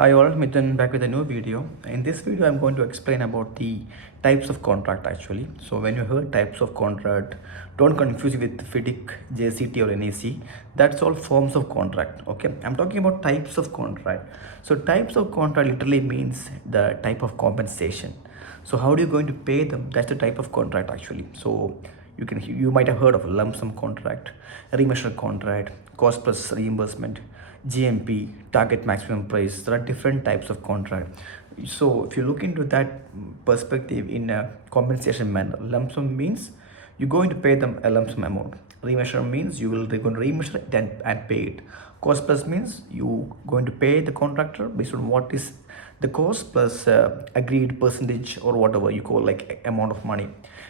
Hi all, Mithun back with a new video. In this video, I'm going to explain about the types of contract actually. So when you heard types of contract, don't confuse it with FIDIC, JCT or NEC. That's all forms of contract. Okay, I'm talking about types of contract. So types of contract literally means the type of compensation. So how are you going to pay them? That's the type of contract actually. So you might have heard of lump sum contract, remeasure contract, cost plus reimbursement, GMP, target maximum price. There are different types of contract. So if you look into that perspective in a compensation manner, lump sum means you're going to pay them a lump sum amount. Remeasure means they're going to remeasure it and pay it. Cost plus means you going to pay the contractor based on what is the cost plus agreed percentage or whatever you call like amount of money.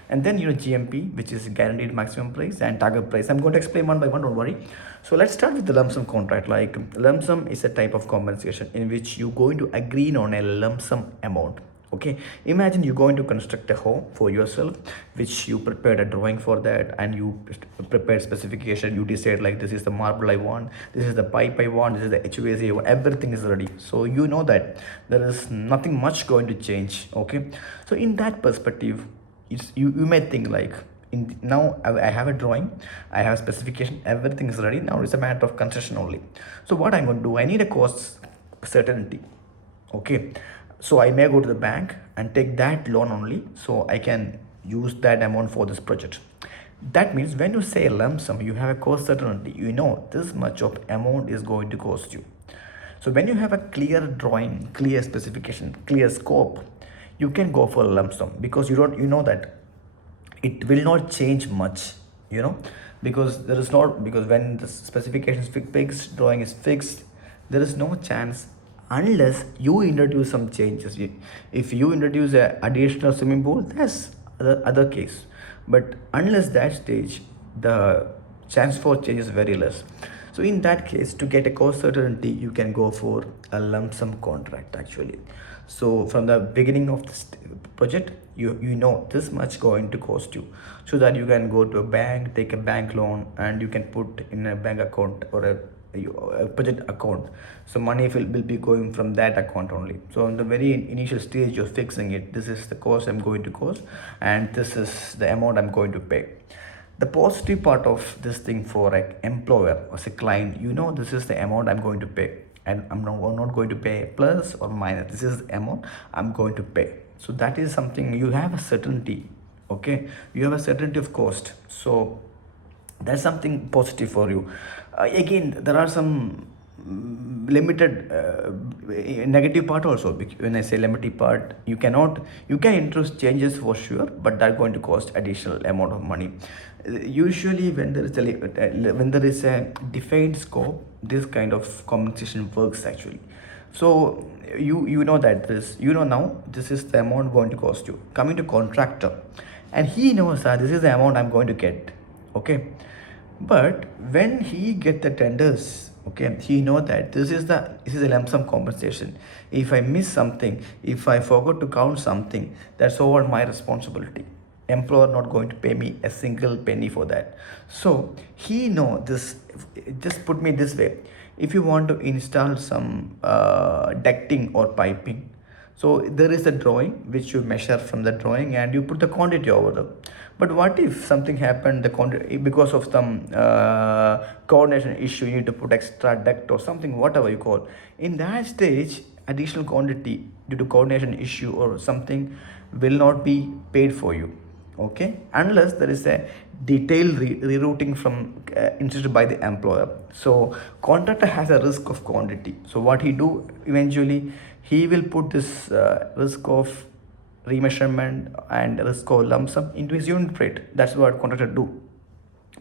And then GMP, which is guaranteed maximum price, and target price. I'm going to explain one by one, don't worry. So let's start with the lump sum contract. Like lump sum is a type of compensation in which you're going to agree on a lump sum amount. Okay, imagine you're going to construct a home for yourself, which you prepared a drawing for that, and you prepared specification. You decide like this is the marble I want, this is the pipe I want, this is the HVAC I want. Everything is ready, so you know that there is nothing much going to change. Okay, so in that perspective, you may think like now I have a drawing, I have a specification, everything is ready. Now it's a matter of construction only. So what I'm going to do, I need a cost certainty. Okay, so I may go to the bank and take that loan only, so I can use that amount for this project. That means when you say lump sum, you have a cost certainty. You know this much of amount is going to cost you. So when you have a clear drawing, clear specification, clear scope, you can go for a lump sum because you know that it will not change much, because there is not, because when the specification is fixed, drawing is fixed, there is no chance unless you introduce some changes. If you introduce a additional swimming pool, that's other case, but unless that stage, the chance for change is very less. So in that case, to get a cost certainty, you can go for a lump sum contract actually. So from the beginning of this project, you know this much going to cost you, so that you can go to a bank, take a bank loan, and you can put in a bank account or a project account. So money will be going from that account only. So in the very initial stage, you're fixing it. This is the cost I'm going to cost, and this is the amount I'm going to pay. The positive part of this thing for an employer or a client, this is the amount I'm going to pay, and I'm not going to pay plus or minus. This is the amount I'm going to pay. So that is something you have a certainty. Okay, you have a certainty of cost. So that's something positive for you. Again, there are some limited negative part also. When I say limited part, you can introduce changes for sure, but that's going to cost additional amount of money. Usually when there is a defined scope, this kind of compensation works actually. So you know that now this is the amount going to cost you. Coming to contractor, and he knows that this is the amount I'm going to get. Okay, but when he get the tenders, okay, he know that this is a lump sum compensation. If I miss something, if I forgot to count something, that's all my responsibility. Employer not going to pay me a single penny for that. So he know this. Just put me this way: if you want to install some ducting or piping, so there is a drawing which you measure from the drawing and you put the quantity over them. But what if something happened, the quantity, because of some coordination issue, you need to put extra duct or something, whatever you call. In that stage, additional quantity due to coordination issue or something will not be paid for you. Okay, unless there is a detailed rerouting from insisted by the employer. So contractor has a risk of quantity. So what he do eventually, he will put this risk of remeasurement and risk of lump sum into his unit rate. That's what contractor do,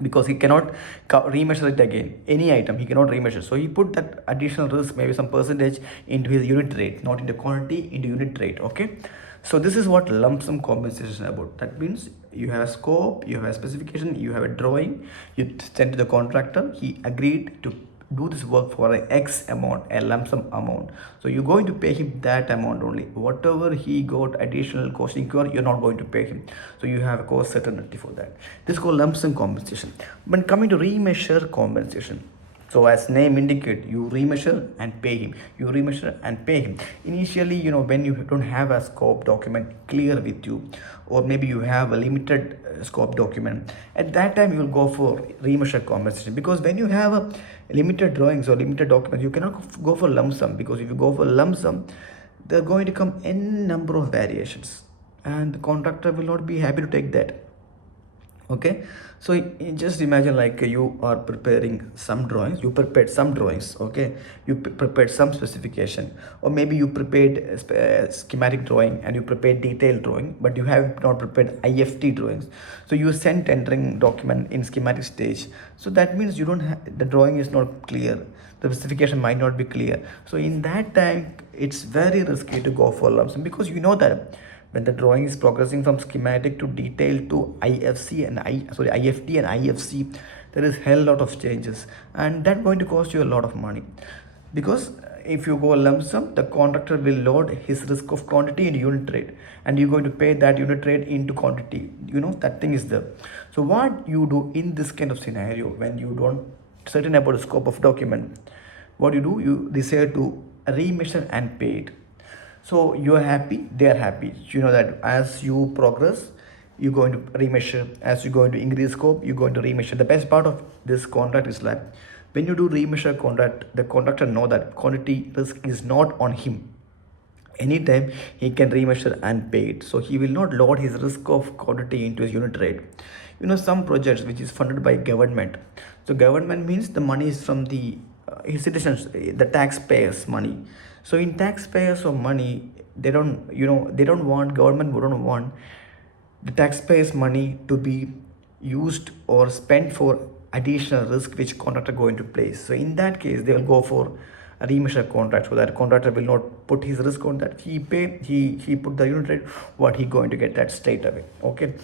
because he cannot remeasure it again. Any item he cannot remeasure, so he put that additional risk, maybe some percentage, into his unit rate, not into quantity, into unit rate. Okay, so this is what lump sum compensation is about. That means you have a scope, you have a specification, you have a drawing, you send to the contractor, he agreed to do this work for an X amount, a lump sum amount. So you're going to pay him that amount only. Whatever he got additional cost incur, you're not going to pay him. So you have a cost certainty for that. This is called lump sum compensation. When coming to remeasure compensation, So as name indicate, you remeasure and pay him. You remeasure and pay him. Initially, when you don't have a scope document clear with you, or maybe you have a limited scope document, at that time you will go for remeasure compensation. Because when you have a limited drawings or limited documents, you cannot go for lump sum, because if you go for lump sum, there are going to come n number of variations, and the contractor will not be happy to take that. Okay, so just imagine like you are preparing some drawings, you prepared some drawings, okay, you prepared some specification, or maybe you prepared a schematic drawing and you prepared detailed drawing, but you have not prepared IFT drawings. So you send tendering document in schematic stage, so that means you don't have, the drawing is not clear, the specification might not be clear. So in that time it's very risky to go for lump sum, because you know that when the drawing is progressing from schematic to detail to IFT and IFC, there is hell lot of changes, and that going to cost you a lot of money. Because if you go lump sum, the contractor will load his risk of quantity in unit rate, and you're going to pay that unit rate into quantity. That thing is there. So what you do in this kind of scenario, when you don't certain about the scope of document, what you do, you decide to remeasure and pay it. So you are happy, they are happy. You know that as you progress, you're going to remeasure. As you're going to increase scope, you're going to remeasure. The best part of this contract is like, when you do remeasure contract, the contractor know that quantity risk is not on him. Anytime he can remeasure and pay it, so he will not load his risk of quantity into his unit rate. Some projects which is funded by government, so government means the money is from the citizens, the taxpayers money. So in taxpayers of money, they don't want, government wouldn't want the taxpayers money to be used or spent for additional risk which contractor going to place. So in that case, they will go for a remeasure contract, so that contractor will not put his risk on that. He put the unit rate, what he going to get that straight away. Okay.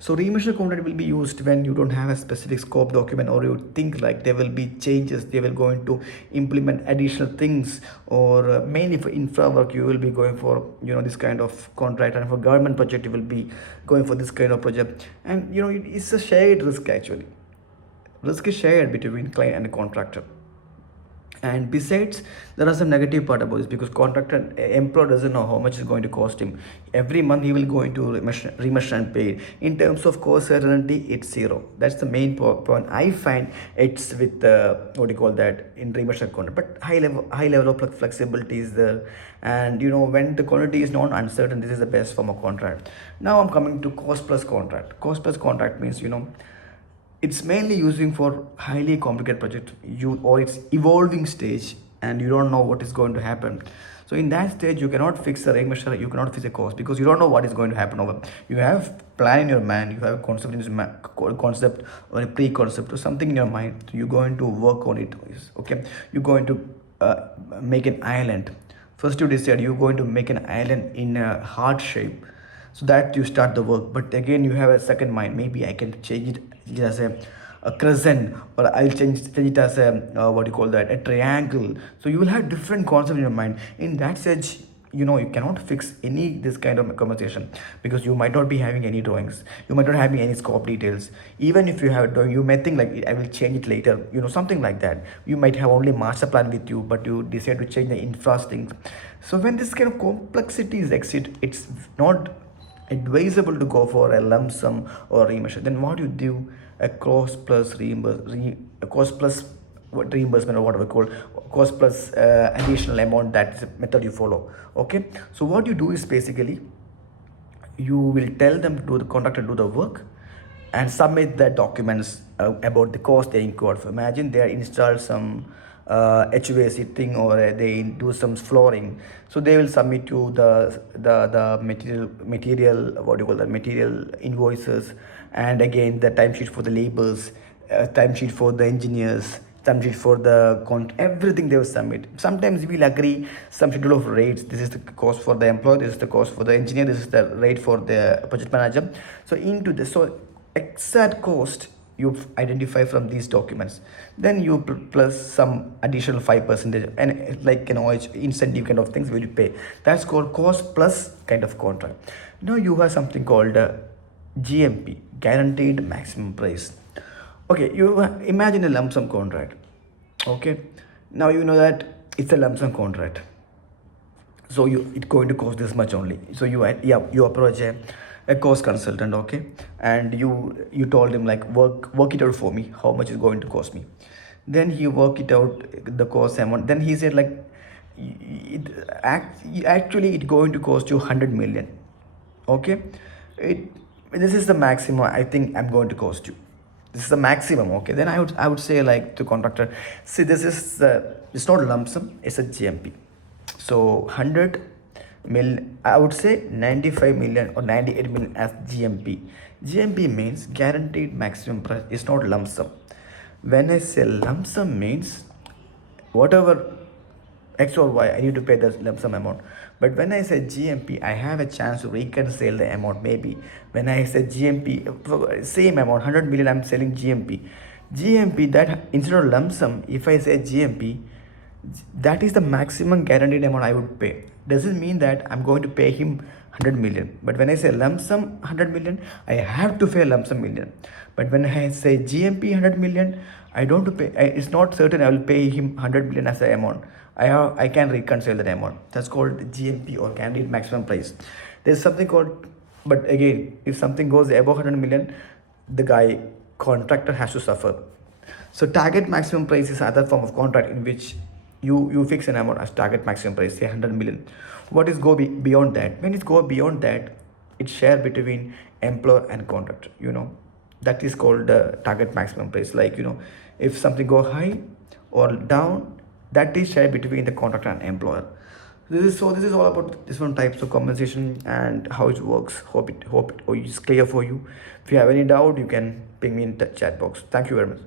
So remeasure contract will be used when you don't have a specific scope document, or you think like there will be changes, they will going to implement additional things, or mainly for infra work you will be going for this kind of contract, and for government project you will be going for this kind of project. And it's a shared risk actually. Risk is shared between client and contractor. And besides, there are some negative part about this, because contractor employer doesn't know how much is going to cost him. Every month he will go into remeasure and pay. In terms of cost certainty, it's zero. That's the main point I find. It's with what do you call that, in remeasure contract. But high level of flexibility is there. And when the quantity is not uncertain, this is the best form of contract. Now I'm coming to cost plus contract. Cost plus contract means it's mainly using for highly complicated project, or it's evolving stage, and you don't know what is going to happen. So in that stage, you cannot fix the remeasure, you cannot fix a cost, because you don't know what is going to happen over. You have plan in your mind, you have a concept or a pre-concept or something in your mind. You're going to work on it. Okay, you're going to make an island. First you decide you're going to make an island in a heart shape, so that you start the work. But again, you have a second mind, maybe I can change it as a crescent, or I'll change it as a what do you call that, a triangle. So you will have different concepts in your mind. In that stage, you cannot fix any this kind of conversation, because you might not be having any drawings, you might not having any scope details. Even if you have a drawing, you may think like, I will change it later, something like that. You might have only master plan with you, but you decide to change the infra things. So when this kind of complexities exist, it's not advisable to go for a lump sum or remeasure. Then what you do, a cost plus reimbursement, or whatever called cost plus additional amount, that is a method you follow. Okay, so what you do is basically you will tell them to do the contractor do the work and submit the documents about the cost they incurred. So imagine they install some HVAC thing, or they do some flooring, so they will submit you the material what do you call that, material invoices, and again the timesheet for the laborers, timesheet for the engineers, timesheet for the everything they will submit. Sometimes we will agree some schedule of rates. This is the cost for the employee, this is the cost for the engineer, this is the rate for the project manager. So into this, so exact cost you identify from these documents, then you plus some additional 5% and like incentive kind of things will you pay. That's called cost plus kind of contract. Now you have something called GMP, guaranteed maximum price. Okay, you imagine a lump sum contract. Okay, now you know that it's a lump sum contract, so it's going to cost this much only. So yeah, you approach a cost consultant, okay, and you told him like work it out for me, how much is going to cost me. Then he work it out, the cost amount. Then he said like actually it going to cost you 100 million. Okay, it this is the maximum I think I'm going to cost you. This is the maximum. Okay, then I would say like to contractor, see, this is it's not lump sum, it's a GMP. So 100 mil, I would say 95 million or 98 million as GMP. GMP means guaranteed maximum price. It's not lump sum. When I say lump sum means whatever X or Y, I need to pay the lump sum amount. But when I say GMP, I have a chance to reconcile the amount. Maybe when I say GMP, same amount, 100 million, I'm selling GMP. GMP, that instead of lump sum, if I say GMP, that is the maximum guaranteed amount I would pay. Doesn't mean that I'm going to pay him 100 million. But when I say lump sum 100 million, I have to pay lump sum million. But when I say GMP 100 million, I don't pay. It's not certain I will pay him 100 million as the amount. I can reconcile that amount. That's called GMP or guaranteed maximum price. There's something called, but again, if something goes above 100 million, the guy contractor has to suffer. So target maximum price is other form of contract in which you fix an amount as target maximum price, say 100 million. What is beyond that? When it go beyond that, it's share between employer and contractor. That is called the target maximum price. Like if something go high or down, that is share between the contractor and employer. This is all about different types of compensation and how it works. Hope it is clear for you. If you have any doubt, you can ping me in the chat box. Thank you very much.